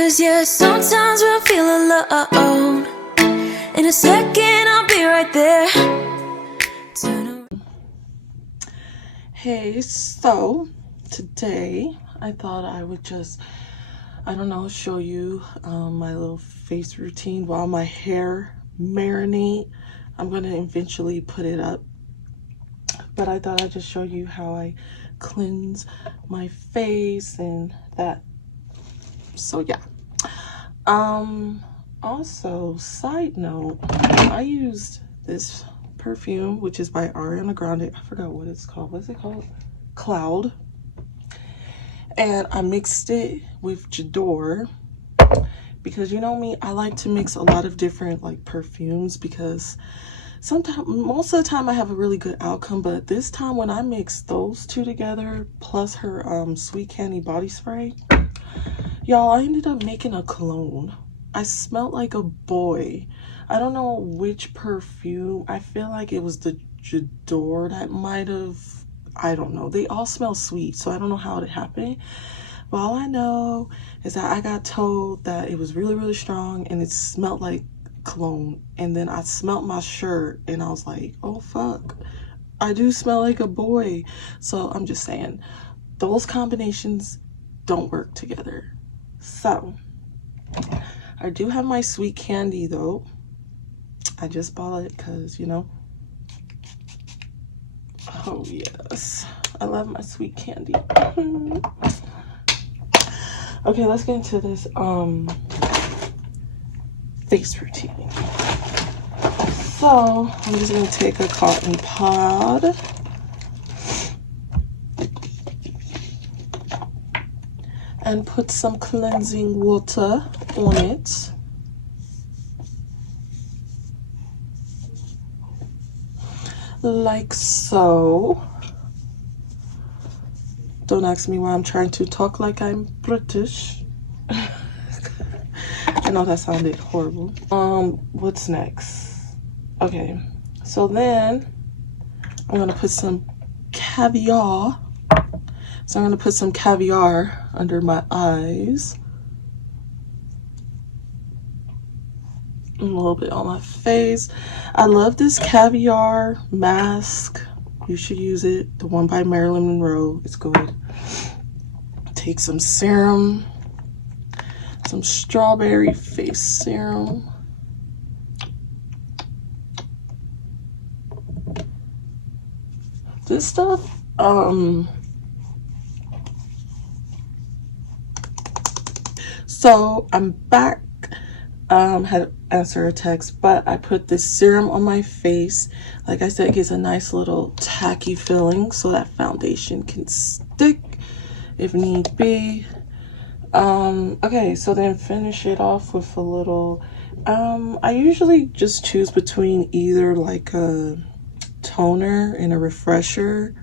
'Cause yeah, sometimes we'll feel alone. In a second, I'll be right there. Hey, so today I thought I would just, I don't know, show you my little face routine while my hair marinate. I'm gonna eventually put it up, but I thought I'd just show you how I cleanse my face and that. So yeah. Also, side note, I used this perfume, which is by Ariana Grande. I forgot what it's called. What's it called? Cloud. And I mixed it with J'adore because, you know me, I like to mix a lot of different like perfumes because sometimes, most of the time I have a really good outcome, but this time when I mixed those two together plus her sweet candy body spray, y'all, I ended up making a cologne. I smelled like a boy. I don't know which perfume. I feel like it was the J'adore that might have, I don't know. They all smell sweet, so I don't know how it happened. But all I know is that I got told that it was really, really strong and it smelled like cologne. And then I smelled my shirt and I was like, oh fuck, I do smell like a boy. So I'm just saying, those combinations don't work together. So I do have my sweet candy though. I just bought it because, you know. Oh yes, I love my sweet candy. Okay, let's get into this face routine. So I'm just gonna take a cotton pod and put some cleansing water on it. Like so. Don't ask me why I'm trying to talk like I'm British. I know that sounded horrible. What's next? Okay, so then I'm gonna put some caviar. So I'm gonna put some caviar under my eyes. A little bit on my face. I love this caviar mask. You should use it. The one by Marilyn Monroe. It's good. Take some serum. Some strawberry face serum. This stuff, so I'm back. Had to answer a text, but I put this serum on my face. Like I said, it gives a nice little tacky feeling so that foundation can stick if need be. Okay, so then finish it off with a little, I usually just choose between either like a toner and a refresher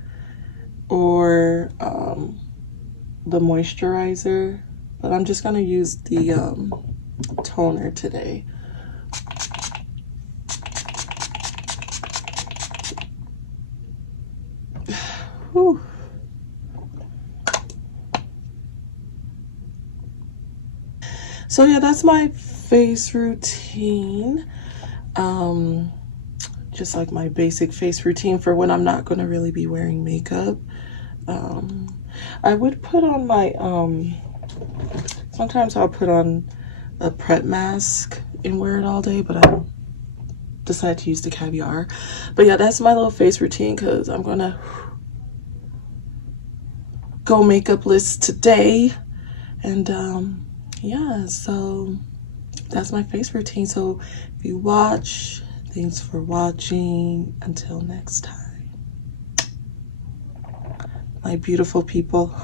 or the moisturizer, but I'm just gonna use the toner today. Whew. So yeah, that's my face routine. Just like my basic face routine for when I'm not going to really be wearing makeup. I would put on my sometimes I'll put on a prep mask and wear it all day, but I decided to use the caviar. But yeah, that's my little face routine because I'm gonna go makeupless today. And yeah, so that's my face routine. So if you watch, thanks for watching. Until next time, my beautiful people.